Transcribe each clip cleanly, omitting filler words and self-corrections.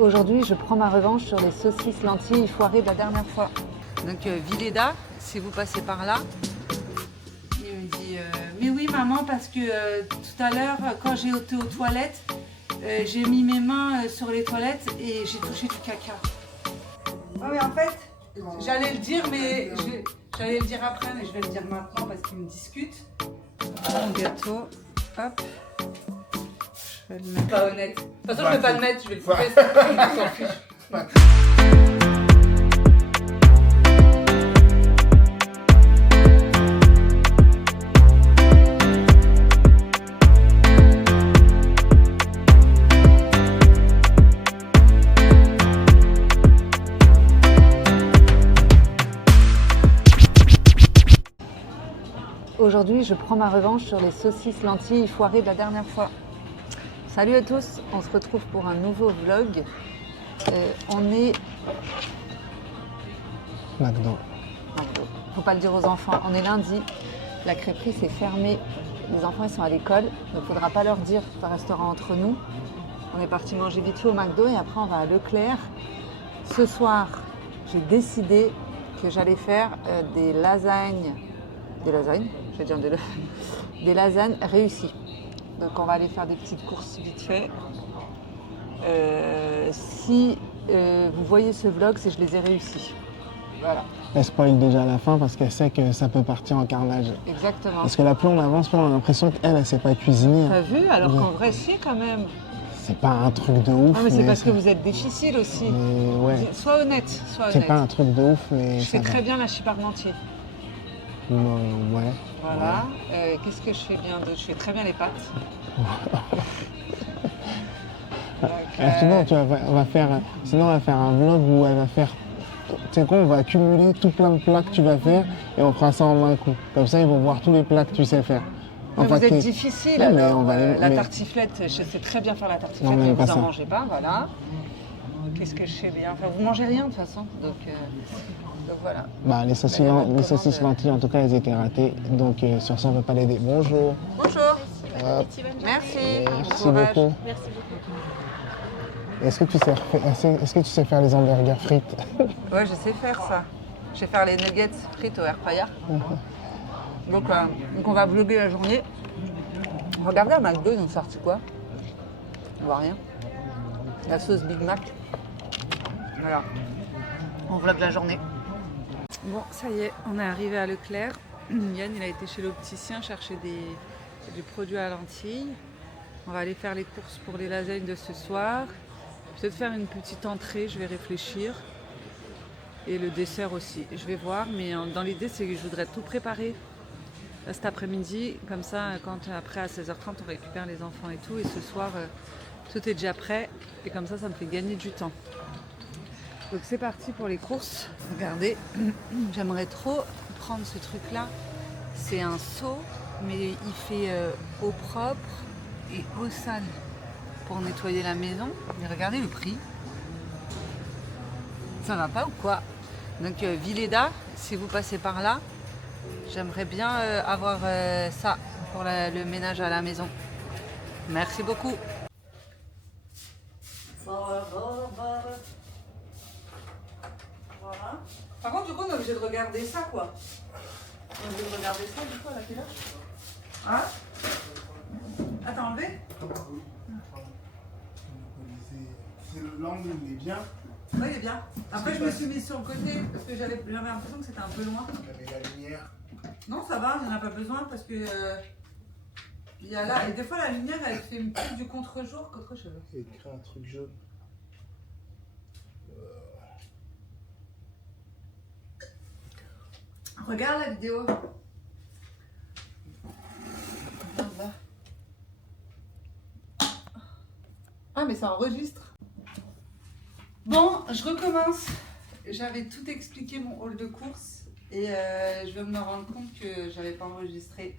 Aujourd'hui, je prends ma revanche sur les saucisses lentilles foirées de la dernière fois. Donc, Villeda, si vous passez par là. Il me dit mais oui, maman, parce que tout à l'heure, quand j'ai été aux toilettes, j'ai mis mes mains sur les toilettes et j'ai touché du caca. Ouais, mais en fait, j'allais le dire, mais j'allais le dire après, mais je vais le dire maintenant parce qu'ils me discutent. Mon gâteau, hop. Je vais le mettre. Pas honnête. De toute façon, je vais pas le mettre, je vais le couper. Je m'en fiche. Aujourd'hui, je prends ma revanche sur les saucisses lentilles foirées de la dernière fois. Salut à tous, on se retrouve pour un nouveau vlog. On est... McDo. Faut pas le dire aux enfants, on est lundi, la crêperie c'est fermé, les enfants ils sont à l'école, donc faudra pas leur dire, ça restera entre nous. On est parti manger vite fait au McDo et après on va à Leclerc. Ce soir, j'ai décidé que j'allais faire des lasagnes, je vais dire des lasagnes réussies. Donc on va aller faire des petites courses vite fait. Si vous voyez ce vlog, c'est que je les ai réussis. Voilà. Elle spoil déjà la fin parce qu'elle sait que ça peut partir en carnage. Exactement. Parce que là, plus on avance, plus on a l'impression qu'elle, elle sait pas cuisiner. T'as vu? Alors qu'en vrai, si quand même. C'est pas un truc de ouf. Non, mais c'est parce que vous êtes difficile aussi. Mais ouais. Sois honnête, C'est pas un truc de ouf, mais je fais ça très va. bien la chip parmentier. Ouais. Voilà. Qu'est-ce que je fais bien d'autre? Je fais très bien les pâtes. Donc, Sinon, on va faire un vlog où elle va faire. Tu sais quoi, on va accumuler tout plein de plats que tu vas faire et on fera ça en un coup. Comme ça, ils vont voir tous les plats que tu sais faire. mais vous êtes difficile. Non, mais alors, on va la tartiflette, je sais très bien faire la tartiflette, Non, mais pas vous ça. n'en mangez pas, voilà. Qu'est-ce que je sais bien? Enfin, vous mangez rien de toute façon, donc voilà. Bah, les saucisses lentilles, en tout cas, elles étaient ratées. Donc, sur ça, on ne peut pas l'aider. Bonjour. Bonjour. Hop. Merci. Merci Bon courage. beaucoup. Merci beaucoup. Est-ce que tu sais faire les hamburgers frites? Ouais, je sais faire ça. Je vais faire les nuggets frites au air fryer. Donc on va vlogger la journée. Regardez à McDo, ils ont sorti quoi? On voit rien. La sauce Big Mac. Voilà. On vlog la journée. Bon, ça y est, on est arrivé à Leclerc. Yann, il a été chez l'opticien chercher des produits à lentilles. On va aller faire les courses pour les lasagnes de ce soir. Peut-être faire une petite entrée, je vais réfléchir. Et le dessert aussi, je vais voir. Mais dans l'idée, c'est que je voudrais tout préparer cet après-midi. Comme ça, après à 16h30, on récupère les enfants et tout. Et ce soir, tout est déjà prêt. Et comme ça me fait gagner du temps. Donc c'est parti pour les courses. Regardez, j'aimerais trop prendre ce truc-là. C'est un seau, mais il fait eau propre et eau sale pour nettoyer la maison. Mais regardez le prix. Ça va pas ou quoi? Donc Villeda, si vous passez par là, j'aimerais bien avoir ça pour le ménage à la maison. Merci beaucoup. Voilà. Par contre, du coup, on est obligé de regarder ça, quoi. On est obligé de regarder ça, du coup, à la quelle heure? Hein? Ah, t'as enlevé? L'angle, il est bien. Oui, il est bien. Après, je me suis mise sur le côté parce que j'avais l'impression que c'était un peu loin. Mais la lumière. Non, ça va, il n'y en a pas besoin parce que il y a là. Et des fois, la lumière, elle fait plus du contre-jour qu'autre chose. Il crée un truc jaune. Regarde la vidéo. Ah, mais ça enregistre. Bon, je recommence. J'avais tout expliqué mon hall de course et je viens de me rendre compte que j'avais pas enregistré.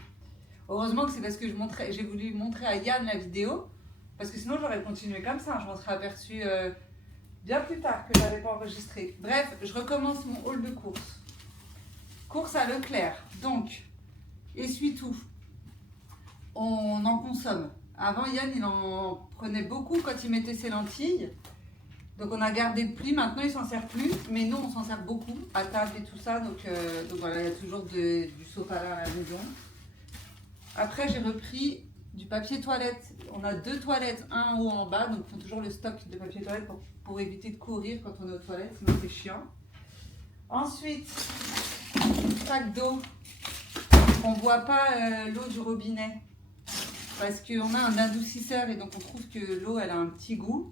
Heureusement que c'est parce que j'ai voulu montrer à Yann la vidéo, parce que sinon j'aurais continué comme ça. Je m'en serais aperçue bien plus tard que j'avais pas enregistré. Bref, je recommence mon hall de course. Course à Leclerc. Donc, essuie-tout. On en consomme. Avant, Yann, il en prenait beaucoup quand il mettait ses lentilles. Donc on a gardé le pli, maintenant il s'en sert plus, mais nous on s'en sert beaucoup à table et tout ça, donc voilà, il y a toujours du sopalin à la maison. Après j'ai repris du papier toilette, on a 2 toilettes, un en haut, en bas, donc il faut toujours le stock de papier toilette pour éviter de courir quand on est aux toilettes, sinon c'est chiant. Ensuite, sac d'eau, on ne boit pas l'eau du robinet, parce qu'on a un adoucisseur et donc on trouve que l'eau elle a un petit goût.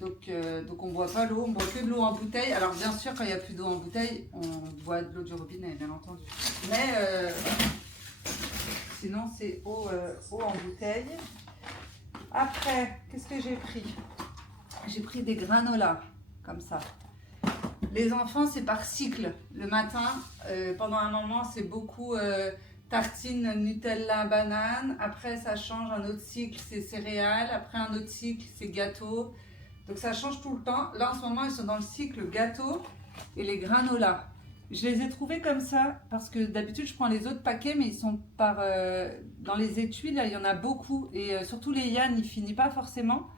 Donc on ne boit pas l'eau, on boit que de l'eau en bouteille. Alors bien sûr, quand il n'y a plus d'eau en bouteille, on boit de l'eau du robinet, bien entendu. Mais sinon, c'est eau en bouteille. Après, qu'est-ce que j'ai pris? J'ai pris des granolas, comme ça. Les enfants, c'est par cycle. Le matin, pendant un moment, c'est beaucoup tartines, Nutella, banane. Après, ça change, un autre cycle, c'est céréales. Après, un autre cycle, c'est gâteau. Donc ça change tout le temps. Là en ce moment ils sont dans le cycle gâteau et les granolas. Je les ai trouvés comme ça parce que d'habitude je prends les autres paquets mais ils sont dans les étuis là il y en a beaucoup et surtout les Yann ils finissent pas forcément.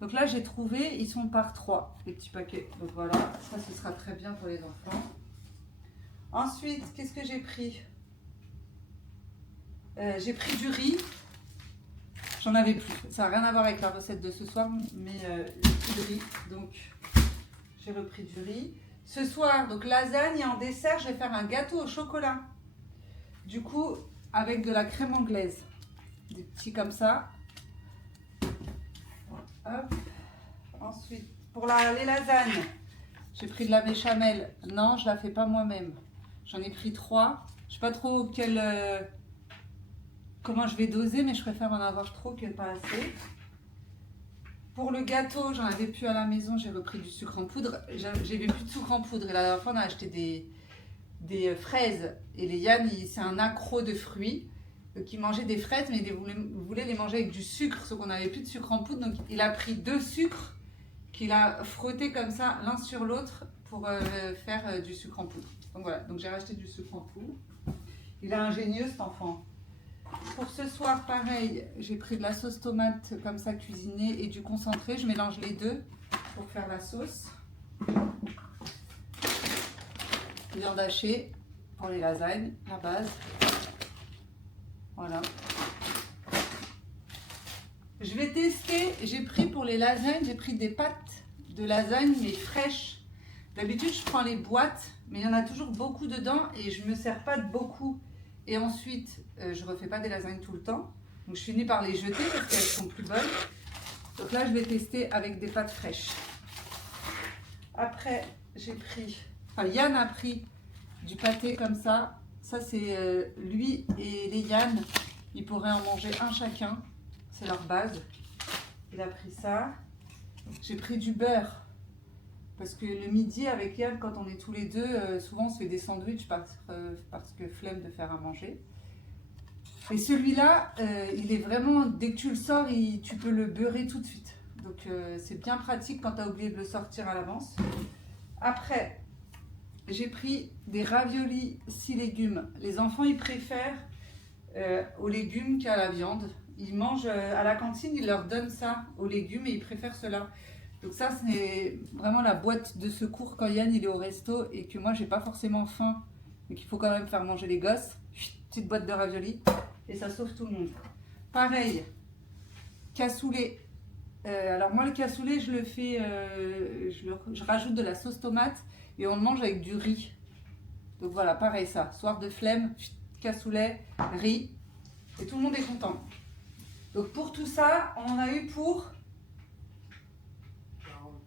Donc là j'ai trouvé, ils sont par 3 les petits paquets. Donc voilà, ça ce sera très bien pour les enfants. Ensuite qu'est-ce que j'ai pris? J'ai pris du riz. J'en avais plus, ça n'a rien à voir avec la recette de ce soir, mais j'ai pris du riz, donc j'ai repris du riz. Ce soir, donc lasagne et en dessert, je vais faire un gâteau au chocolat. Du coup, avec de la crème anglaise, des petits comme ça. Hop. Ensuite, pour les lasagnes, j'ai pris de la béchamel. Non, je ne la fais pas moi-même. J'en ai pris 3. Je ne sais pas trop comment je vais doser, mais je préfère en avoir trop que pas assez. Pour le gâteau, j'en avais plus à la maison, j'ai repris du sucre en poudre. J'avais plus de sucre en poudre et la dernière fois on a acheté des fraises. Et les Yann, c'est un accro de fruits. Donc il mangeait des fraises, mais il voulait les manger avec du sucre, sauf qu'on n'avait plus de sucre en poudre. Donc il a pris 2 sucres qu'il a frottés comme ça, l'un sur l'autre, pour faire du sucre en poudre. Donc voilà, donc j'ai racheté du sucre en poudre. Il est ingénieux cet enfant. Pour ce soir, pareil, j'ai pris de la sauce tomate comme ça cuisinée et du concentré. Je mélange les deux pour faire la sauce. Viande hachée pour les lasagnes, la base. Voilà. Je vais tester, j'ai pris pour les lasagnes, j'ai pris des pâtes de lasagne mais fraîches. D'habitude, je prends les boîtes, mais il y en a toujours beaucoup dedans et je ne me sers pas de beaucoup. Et ensuite, je ne refais pas des lasagnes tout le temps. Donc je finis par les jeter parce qu'elles sont plus bonnes. Donc là, je vais tester avec des pâtes fraîches. Après, Yann a pris du pâté comme ça. Ça, c'est lui et les Yann. Ils pourraient en manger un chacun. C'est leur base. Il a pris ça. J'ai pris du beurre. Parce que le midi, avec Yann, quand on est tous les deux, souvent on se fait des sandwichs parce que flemme de faire à manger. Et celui-là, il est vraiment, dès que tu le sors, tu peux le beurrer tout de suite. Donc c'est bien pratique quand tu as oublié de le sortir à l'avance. Après, j'ai pris des raviolis 6 légumes. Les enfants, ils préfèrent aux légumes qu'à la viande. Ils mangent à la cantine, ils leur donnent ça aux légumes et ils préfèrent cela. Donc ça, c'est vraiment la boîte de secours quand Yann il est au resto et que moi, j'ai pas forcément faim, mais qu'il faut quand même faire manger les gosses. Petite boîte de raviolis et ça sauve tout le monde. Pareil, cassoulet. Alors moi, le cassoulet, je le fais, je rajoute de la sauce tomate et on le mange avec du riz. Donc voilà, pareil ça, soir de flemme, cassoulet, riz et tout le monde est content. Donc pour tout ça, on en a eu pour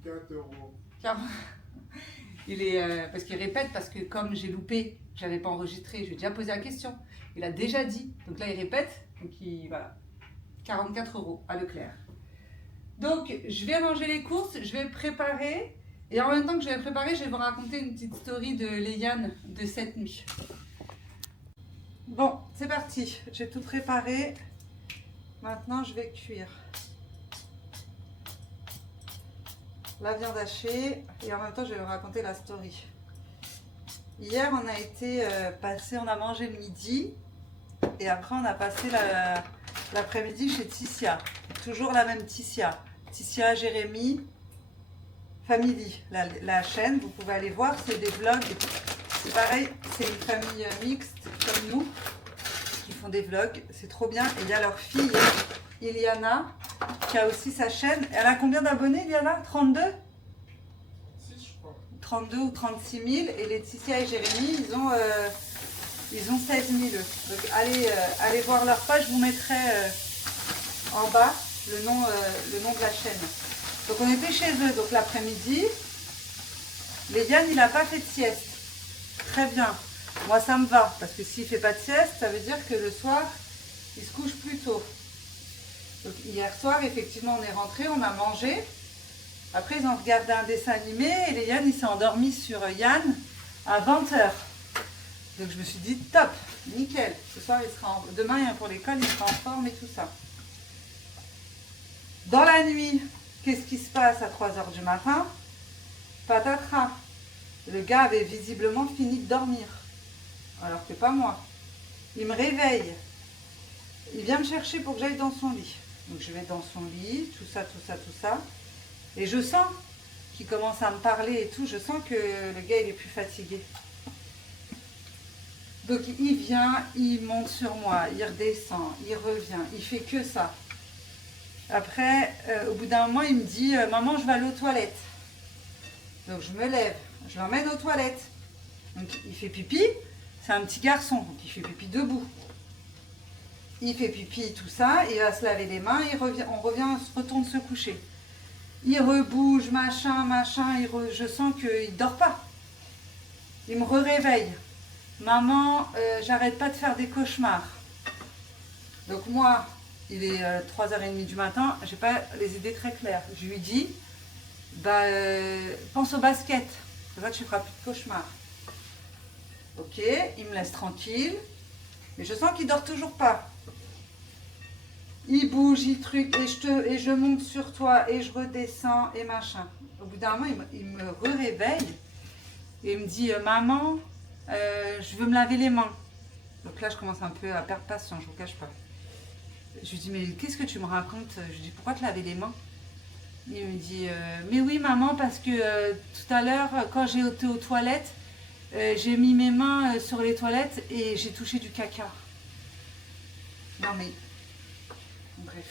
44 euros. Il est parce qu'il répète, parce que comme j'ai loupé, j'avais pas enregistré, je lui ai déjà posé la question. Il a déjà dit, donc là il répète, donc voilà, 44 euros à Leclerc. Donc je vais ranger les courses, je vais préparer, et en même temps que je vais préparer, je vais vous raconter une petite story de Léane de cette nuit. Bon, c'est parti, j'ai tout préparé. Maintenant je vais cuire la viande hachée et en même temps je vais vous raconter la story. Hier on a été on a mangé le midi et après on a passé l'après-midi chez Tissia. Toujours la même Tissia, Jérémy, Family, la chaîne, vous pouvez aller voir, c'est des vlogs. C'est pareil, c'est une famille mixte comme nous qui font des vlogs, c'est trop bien. Et il y a leur fille, Iliana, qui a aussi sa chaîne. Elle a combien d'abonnés, Iliana? 32? 32 ou 36 000. Et Laetitia et Jérémy, ils ont 16 000. Donc allez voir leur page, je vous mettrai en bas le nom de la chaîne. Donc on était chez eux, donc l'après-midi. Léviane, il n'a pas fait de sieste. Très bien. Moi, ça me va, parce que s'il ne fait pas de sieste, ça veut dire que le soir, il se couche plus tôt. Donc hier soir, effectivement, on est rentré, on a mangé. Après, ils ont regardé un dessin animé et Léviane, il s'est endormi sur Yann à 20 h. Donc je me suis dit, top, nickel. Ce soir, demain, pour l'école, il sera en forme et tout ça. Dans la nuit, qu'est-ce qui se passe à 3 h du matin? Patatras. Le gars avait visiblement fini de dormir. Alors que pas moi. Il me réveille. Il vient me chercher pour que j'aille dans son lit. Donc je vais dans son lit, tout ça, tout ça, tout ça. Et je sens qu'il commence à me parler et tout. Je sens que le gars, il est plus fatigué. Donc il vient, il monte sur moi, il redescend, il revient. Il fait que ça. Après, au bout d'un moment, il me dit « Maman, je vais aller aux toilettes ». Donc je me lève, je l'emmène aux toilettes. Donc il fait pipi, c'est un petit garçon, donc il fait pipi debout. Il fait pipi, tout ça, il va se laver les mains, on se retourne se coucher. Il rebouge, machin, je sens qu'il ne dort pas. Il me réveille. Maman, j'arrête pas de faire des cauchemars. Donc moi, il est 3 h 30 du matin, j'ai pas les idées très claires. Je lui dis, pense au basket, là tu feras plus de cauchemars. Ok, il me laisse tranquille, mais je sens qu'il dort toujours pas. Il bouge, il truc, et je monte sur toi, et je redescends, et machin. Au bout d'un moment, il me réveille, et il me dit, maman, je veux me laver les mains. Donc là, je commence un peu à perdre patience, je vous cache pas. Je lui dis, mais qu'est-ce que tu me racontes? Je lui dis, pourquoi te laver les mains? Il me dit, mais oui maman, parce que tout à l'heure, quand j'ai été aux toilettes, j'ai mis mes mains sur les toilettes et j'ai touché du caca. Non mais, bref.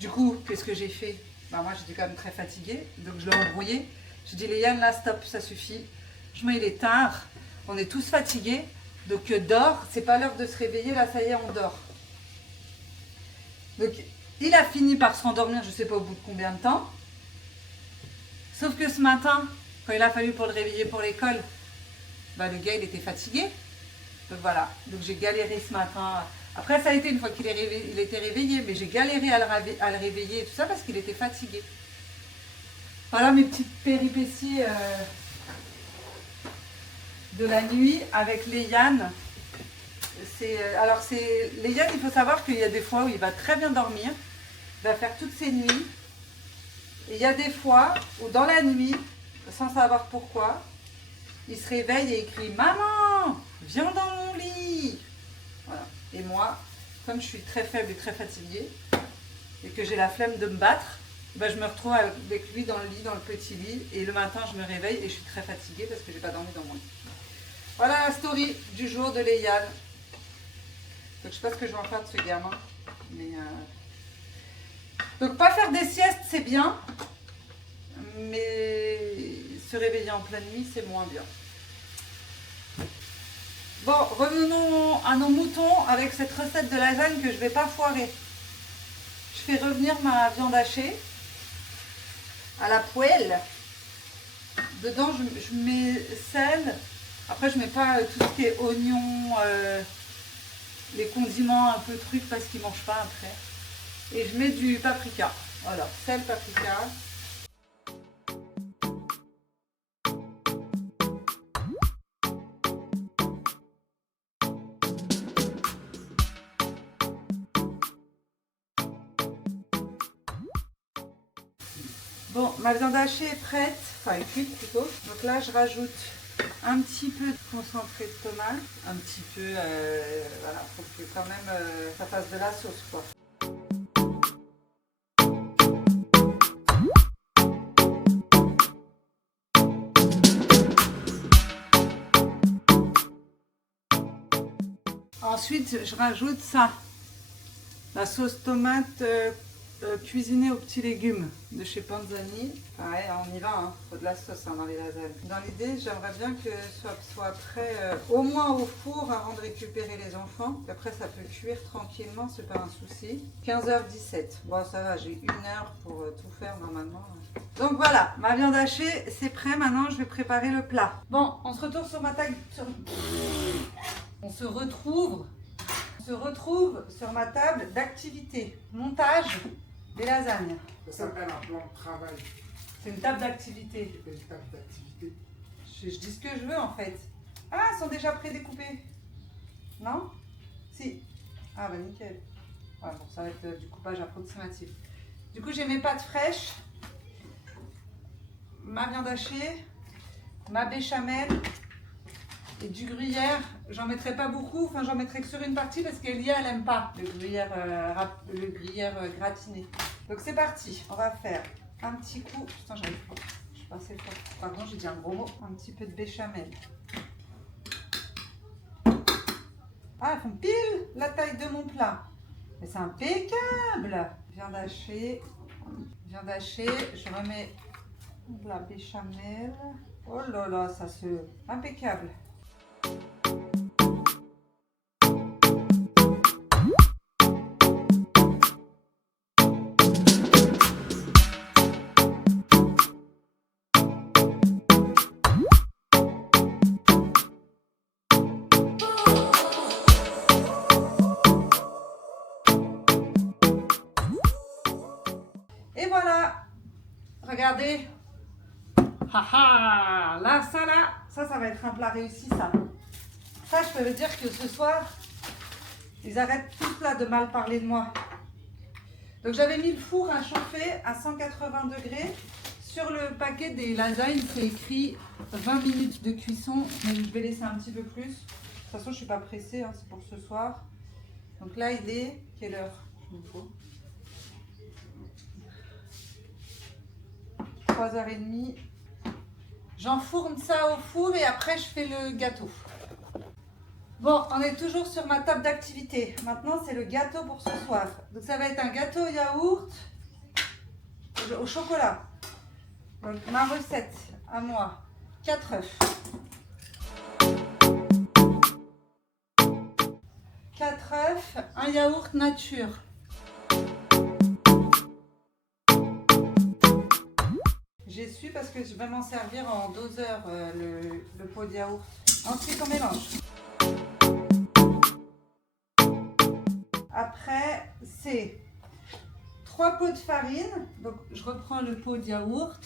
Du coup, qu'est-ce que j'ai fait? Moi j'étais quand même très fatiguée, donc je l'ai embrouillé. J'ai dit, Léane, là stop, ça suffit. Je il est tard, on est tous fatigués, donc dors, c'est pas l'heure de se réveiller, là ça y est, on dort. Donc il a fini par se rendormir, je ne sais pas au bout de combien de temps. Sauf que ce matin, quand il a fallu pour le réveiller pour l'école, le gars, il était fatigué. Donc voilà, donc j'ai galéré ce matin. Après, ça a été une fois qu'il était réveillé, mais j'ai galéré à le réveiller et tout ça parce qu'il était fatigué. Voilà mes petites péripéties de la nuit avec Léane. Léane, il faut savoir qu'il y a des fois où il va très bien dormir, il va faire toutes ses nuits. Et il y a des fois où dans la nuit, sans savoir pourquoi, il se réveille et il crie « Maman, viens dans mon lit !» Voilà. Et moi, comme je suis très faible et très fatiguée, et que j'ai la flemme de me battre, je me retrouve avec lui dans le lit, dans le petit lit, et le matin je me réveille et je suis très fatiguée parce que je n'ai pas dormi dans mon lit. Voilà la story du jour de Léane. Donc, je ne sais pas ce que je vais en faire de ce gamin. Mais, donc pas faire des siestes, c'est bien. Mais se réveiller en pleine nuit, c'est moins bien. Bon, revenons à nos moutons avec cette recette de lasagne que je ne vais pas foirer. Je fais revenir ma viande hachée à la poêle. Dedans, je mets sel. Après, je ne mets pas tout ce qui est oignon, les condiments un peu trucs parce qu'ils ne mangent pas après. Et je mets du paprika. Voilà, sel, paprika. Bon, ma viande hachée est prête, enfin est cuite plutôt. Donc là, je rajoute un petit peu de concentré de tomate, un petit peu, voilà, faut que quand même ça fasse de la sauce, quoi. Ensuite, je rajoute ça. La sauce tomate cuisinée aux petits légumes de chez Panzani. Pareil, on y va, hein. Faut de la sauce hein, dans les lasagnes. Dans l'idée, j'aimerais bien que soit prêt au moins au four avant de récupérer les enfants. Après, ça peut cuire tranquillement, c'est pas un souci. 15h17. Bon, ça va, j'ai 1 heure pour tout faire normalement. Donc voilà, ma viande hachée, c'est prêt. Maintenant, je vais préparer le plat. Bon, on se retourne sur ma table. On se retrouve sur ma table d'activité. Montage des lasagnes. Ça s'appelle un plan de travail. C'est une table d'activité. C'est une table d'activité. Je dis ce que je veux en fait. Ah, ils sont déjà prédécoupés. Non? Si. Ah bah nickel. Ouais, bon, ça va être du coupage approximatif. Du coup, j'ai mes pâtes fraîches, ma viande hachée, ma béchamel et du gruyère. J'en mettrai pas beaucoup, enfin j'en mettrai que sur une partie parce qu'Elia elle aime pas le gruyère, gratiné. Donc c'est parti, on va faire un petit coup. Putain, j'arrive pas. Je suis passée fort. Pardon, j'ai dit un gros mot. Un petit peu de béchamel. Ah, elles font pile la taille de mon plat. Mais c'est impeccable. Viande hachée, je remets de la béchamel. Oh là là, ça se... Impeccable. Et voilà, regardez. Haha, là, ça va être un plat réussi, ça. Ça, je peux vous dire que ce soir, ils arrêtent tous là de mal parler de moi. Donc, j'avais mis le four à chauffer à 180 degrés. Sur le paquet des lasagnes, c'est écrit 20 minutes de cuisson, mais je vais laisser un petit peu plus. De toute façon, je ne suis pas pressée, hein, c'est pour ce soir. Donc là, il est... Quelle heure il me faut 3h30. J'enfourne ça au four et après je fais le gâteau. Bon, on est toujours sur ma table d'activité. Maintenant, c'est le gâteau pour ce soir. Donc ça va être un gâteau au yaourt au chocolat. Donc ma recette à moi, 4 œufs. 4 œufs, un yaourt nature. J'ai su parce que je vais m'en servir en doseur le pot de yaourt. Ensuite, on mélange. Après, c'est 3 pots de farine. Donc, je reprends le pot de yaourt.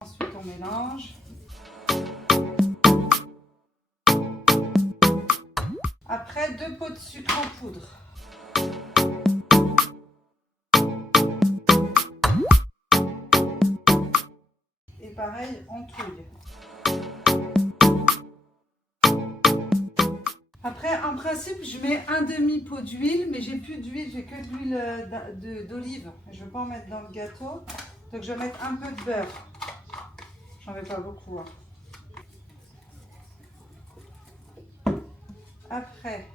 Ensuite, on mélange. Après, 2 pots de sucre en poudre. Et pareil, on touille. Après, en principe, je mets un demi-pot d'huile, mais j'ai plus d'huile, j'ai que de l'huile d'olive. Je ne veux pas en mettre dans le gâteau, donc je vais mettre un peu de beurre. J'en mets pas beaucoup. Hein. Après,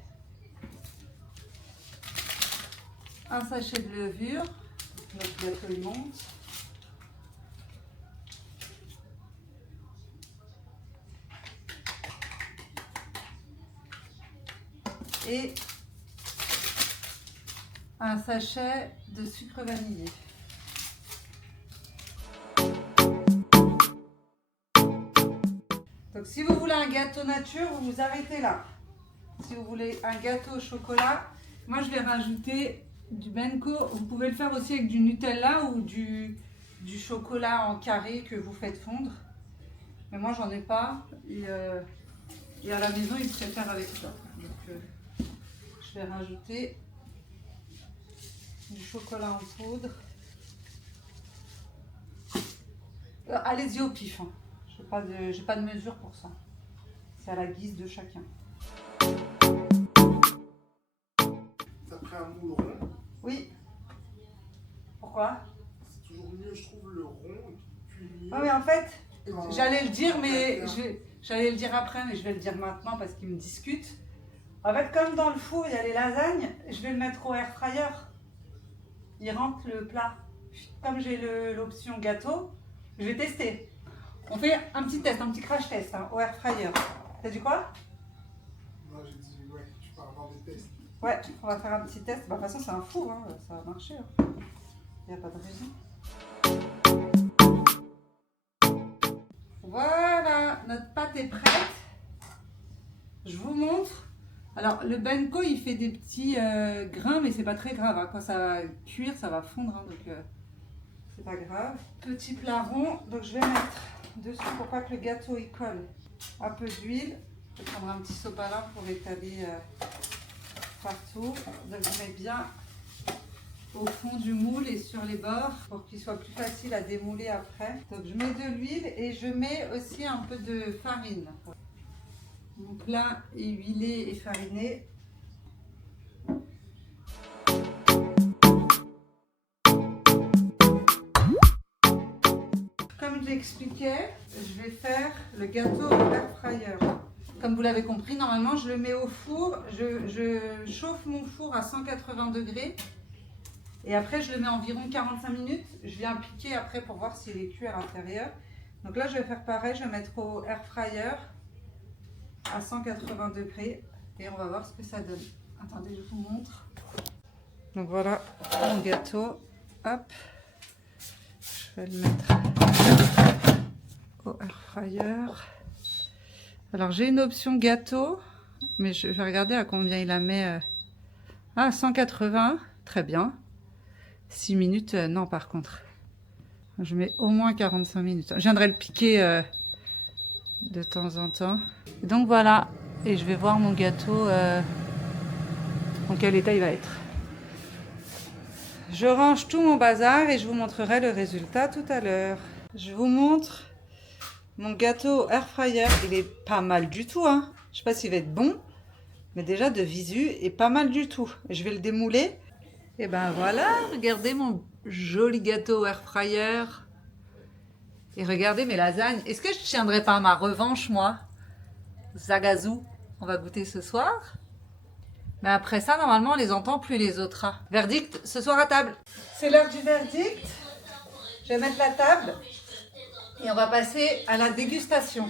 un sachet de levure, notre gâteau il monte. Et un sachet de sucre vanillé. Donc si vous voulez un gâteau nature, vous vous arrêtez là. Si vous voulez un gâteau au chocolat, moi je vais rajouter du benko. Vous pouvez le faire aussi avec du Nutella ou du chocolat en carré que vous faites fondre. Mais moi j'en ai pas et à la maison ils préfèrent avec ça. Donc, je vais rajouter du chocolat en poudre. Allez-y au pif. Hein. J'ai pas de mesure pour ça. C'est à la guise de chacun. Ça prend un moule rond. Oui. Pourquoi? C'est toujours mieux, je trouve, le rond. Oui, mais en fait, J'allais le dire, mais j'allais le dire après, mais je vais le dire maintenant parce qu'ils me discutent. En fait, comme dans le four, il y a les lasagnes, je vais le mettre au air fryer. Il rentre le plat. Comme j'ai l'option gâteau, je vais tester. On fait un petit test, un petit crash test au air fryer. T'as dit quoi? Non, j'ai dit, ouais, tu peux avoir des tests. Ouais, on va faire un petit test. Bah, de toute façon, c'est un four, hein, ça va marcher. Il n'y a pas de raison. Voilà, notre pâte est prête. Je vous montre. Alors, le benko, il fait des petits grains, mais c'est pas très grave. Hein. Quand ça va cuire, ça va fondre. Hein, donc, c'est pas grave. Petit plat rond. Donc, je vais mettre dessus pour pas que le gâteau il colle. Un peu d'huile. Je vais prendre un petit sopalin pour étaler partout. Donc, je mets bien au fond du moule et sur les bords pour qu'il soit plus facile à démouler après. Donc, je mets de l'huile et je mets aussi un peu de farine. Mon plat est huilé et fariné. Comme j'expliquais, je vais faire le gâteau au air fryer. Comme vous l'avez compris, normalement je le mets au four, je chauffe mon four à 180 degrés et après je le mets environ 45 minutes. Je viens piquer après pour voir s'il est cuit à l'intérieur. Donc là je vais faire pareil, je vais mettre au air fryer à 180 degrés et on va voir ce que ça donne. Attendez, je vous montre. Donc voilà mon gâteau. Hop, je vais le mettre au air fryer. Alors j'ai une option gâteau, mais je vais regarder à combien il la met. Ah, 180, très bien. 6 minutes, non par contre. Je mets au moins 45 minutes. Je viendrai le piquer de temps en temps. Et donc voilà, et je vais voir mon gâteau en quel état il va être. Je range tout mon bazar et je vous montrerai le résultat tout à l'heure. Je vous montre mon gâteau air fryer. Il est pas mal du tout, hein. Je sais pas s'il va être bon, mais déjà de visu, il est pas mal du tout. Je vais le démouler. Et ben voilà, regardez mon joli gâteau air fryer. Et regardez mes lasagnes. Est-ce que je ne tiendrai pas ma revanche, moi? Zagazou, on va goûter ce soir. Mais après ça, normalement, on les entend plus les autres. Hein. Verdict, ce soir à table. C'est l'heure du verdict. Je vais mettre la table. Et on va passer à la dégustation.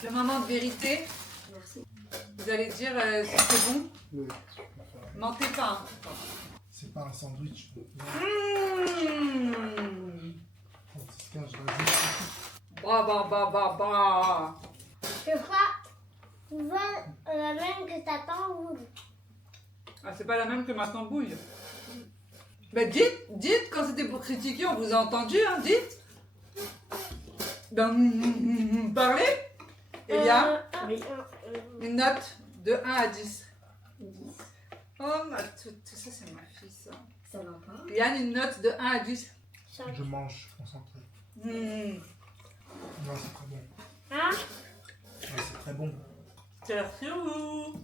C'est le moment de vérité. Merci. Vous allez dire si c'est bon. Oui, tu peux faire. Mentez pas. C'est pas un sandwich. Mmh. Franciscain, je l'ai Bah. Je crois la même que ta tambouille. Ah, c'est pas la même que ma tambouille. Bah dites, quand c'était pour critiquer, on vous a entendu, hein, dites. Ben, parlez. Il y a une note de 1 à 10. 10. Oh, tout ça, c'est ma fille, ça. Ça va pas. Yann, une note de 1 à 10. 5. Je mange concentré. Mmh. Non, c'est très bon. Hein? Ouais, c'est très bon. C'est l'air sur vous.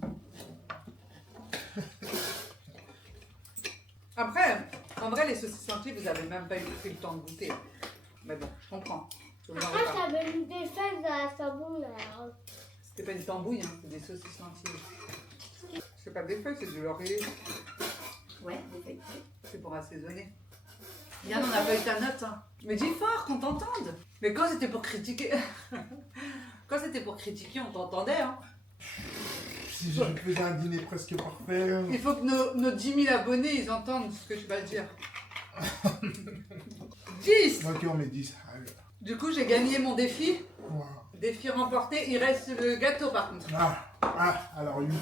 Après, en vrai, les saucisses entières, vous avez même pas pris le temps de goûter. Mais bon, je comprends. Je vous en Après, reparle. ça avait une défaite de la tambouille. Alors. C'était pas une tambouille, hein, c'est des saucisses entières. C'est pas des feuilles, c'est du laurier. Ouais, défaite. C'est pour assaisonner. Yann, on n'a pas eu ta note. Hein. Mais dis fort, qu'on t'entende. Mais quand c'était pour critiquer... quand c'était pour critiquer, on t'entendait. Hein. Si je faisais un dîner presque parfait. Il faut que nos 10 000 abonnés, ils entendent ce que tu vas dire. 10. Ok, on met 10. Allez. Du coup, j'ai gagné mon défi. Wow. Défi remporté. Il reste le gâteau, par contre. Alors 8.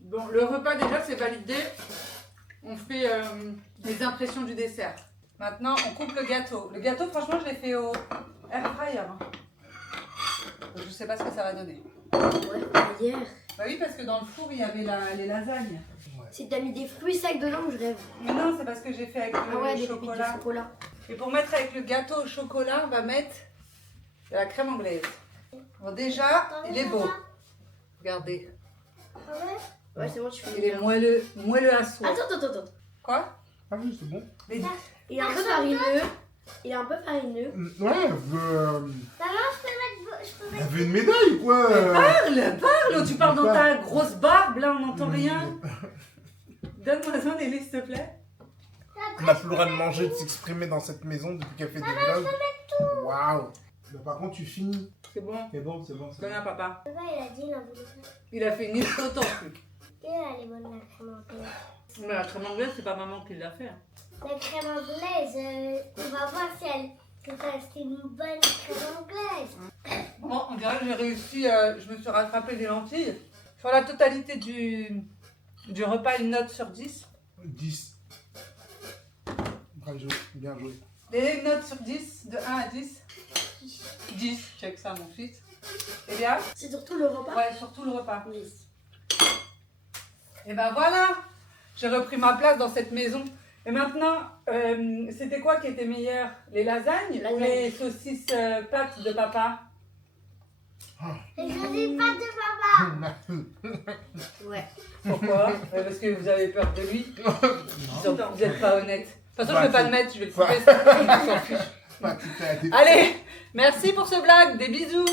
Bon, le repas, déjà, c'est validé. On fait les impressions du dessert. Maintenant, on coupe le gâteau. Le gâteau, franchement, je l'ai fait au air fryer. Hein. Je sais pas ce que ça va donner. Ouais, hier. Bah oui, parce que dans le four, il y avait les lasagnes. Si t'as mis des fruits secs dedans, je rêve. Mais non, c'est parce que j'ai fait avec Ah ouais, le des pépites de chocolat. chocolat. Et pour mettre avec le gâteau au chocolat, on va mettre de la crème anglaise. Bon, déjà, il est beau. Regardez. Ah ouais? Ouais, c'est bon, tu fais. Il est moelleux à souhait. Attends. Quoi? Ah oui, c'est bon. Les- Il est un peu farineux. Il est un peu farineux. Ouais, Maman, je peux elle mettre... veut une médaille, quoi. Parle, tu parles dans ta grosse barbe, là, on n'entend rien. Donne-moi un, Nelly, s'il te plaît. On n'a plus le droit de manger, de s'exprimer dans cette maison depuis qu'elle fait des vlogs. Waouh. Bah, par contre, tu finis. C'est bon. C'est bon, c'est bon. Donne à papa. Papa, il a dit il en voulait pas. Il a fait une liste autant truc. Et elle est bonne, la crème anglaise. Mais la crème anglaise, c'est pas maman qui l'a fait. La crème anglaise, on va voir si elle... que c'est une bonne crème anglaise. Bon, on dirait que j'ai réussi, je me suis rattrapé des lentilles. Sur la totalité du repas, une note sur 10. 10. Bien joué, bien joué. Et une note sur 10, de 1 à 10. 10, check ça mon fils. Eh bien, C'est surtout le repas. ouais, surtout le repas. Oui. Et ben voilà, j'ai repris ma place dans cette maison. Et maintenant, c'était quoi qui était meilleur? Les lasagnes ou les saucisses pâtes de papa? Et je dis pas de papa. Ouais. Pourquoi? Parce que vous avez peur de lui. Vous n'êtes pas honnête. De toute façon, je ne vais pas le mettre, je vais le couper. On s'en fiche. Allez, merci pour ce blague, des bisous.